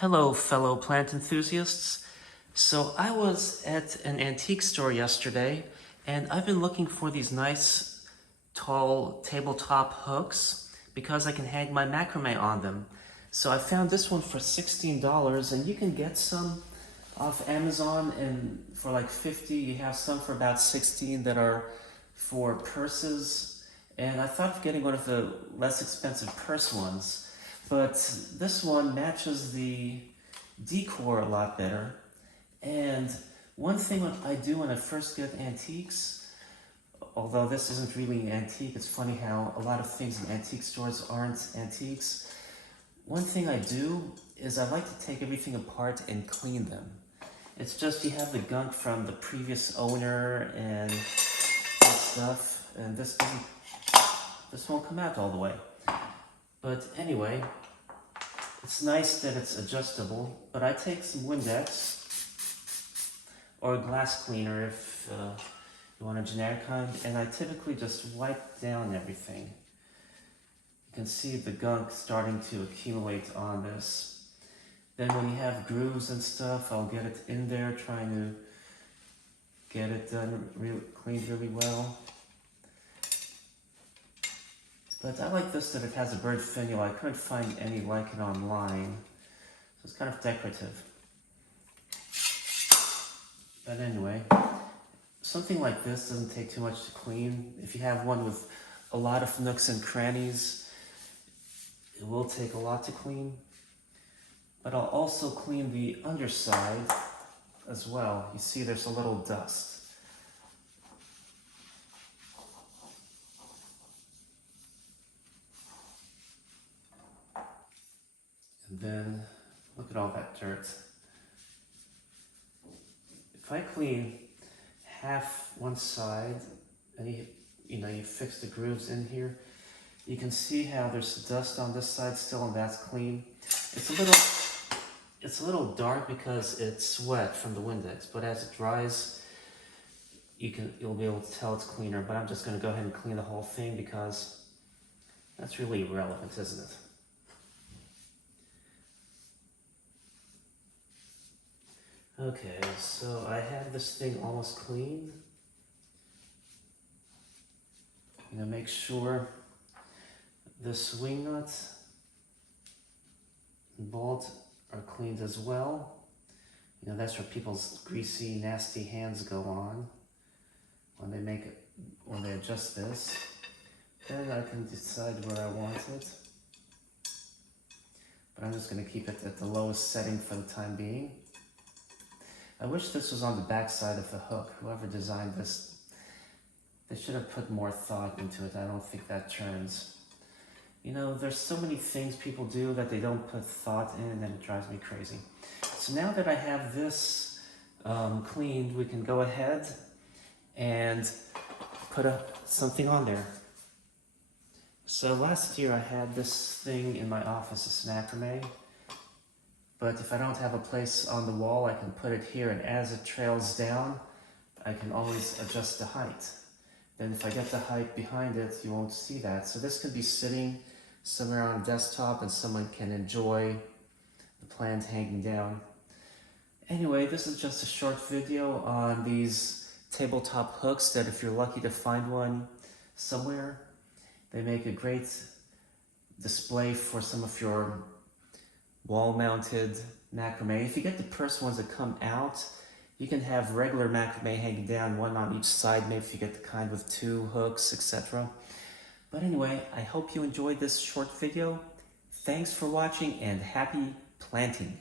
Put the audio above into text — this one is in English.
Hello, fellow plant enthusiasts. So I was at an antique store yesterday, and I've been looking for these nice, tall tabletop hooks because I can hang my macrame on them. So I found this one for $16, and you can get some off Amazon, and for like 50, you have some for about 16 that are for purses. And I thought of getting one of the less expensive purse ones. But this one matches the decor a lot better. And one thing that I do when I first get antiques, although this isn't really an antique, it's funny how a lot of things in antique stores aren't antiques. One thing I do is I like to take everything apart and clean them. It's just you have the gunk from the previous owner and stuff, and this won't come out all the way. But anyway, it's nice that it's adjustable, but I take some Windex or a glass cleaner if you want a generic kind, and I typically just wipe down everything. You can see the gunk starting to accumulate on this. Then when you have grooves and stuff, I'll get it in there, trying to get it done, cleaned really well. But I like this that it has a bird finial. I couldn't find any like it online, so it's kind of decorative. But anyway, something like this doesn't take too much to clean. If you have one with a lot of nooks and crannies, it will take a lot to clean. But I'll also clean the underside as well. You see there's a little dust. And then, look at all that dirt. If I clean half one side, and you fix the grooves in here, you can see how there's dust on this side still, and that's clean. It's a little dark because it's wet from the Windex, but as it dries, you'll be able to tell it's cleaner. But I'm just going to go ahead and clean the whole thing because that's really irrelevant, isn't it? Okay, so I have this thing almost clean. Make sure the swing nut and bolt are cleaned as well. That's where people's greasy, nasty hands go on when they adjust this. Then I can decide where I want it. But I'm just going to keep it at the lowest setting for the time being. I wish this was on the back side of the hook. Whoever designed this, they should have put more thought into it. I don't think that turns. There's so many things people do that they don't put thought in, and it drives me crazy. So now that I have this cleaned, we can go ahead and put something on there. So last year I had this thing in my office, this macrame. But if I don't have a place on the wall, I can put it here, and as it trails down, I can always adjust the height. Then if I get the height behind it, you won't see that. So this could be sitting somewhere on a desktop and someone can enjoy the plant hanging down. Anyway, this is just a short video on these tabletop hooks that if you're lucky to find one somewhere, they make a great display for some of your wall-mounted macrame. If you get the purse ones that come out, you can have regular macrame hanging down, one on each side, maybe if you get the kind with 2 hooks, etc. But anyway, I hope you enjoyed this short video. Thanks for watching and happy planting.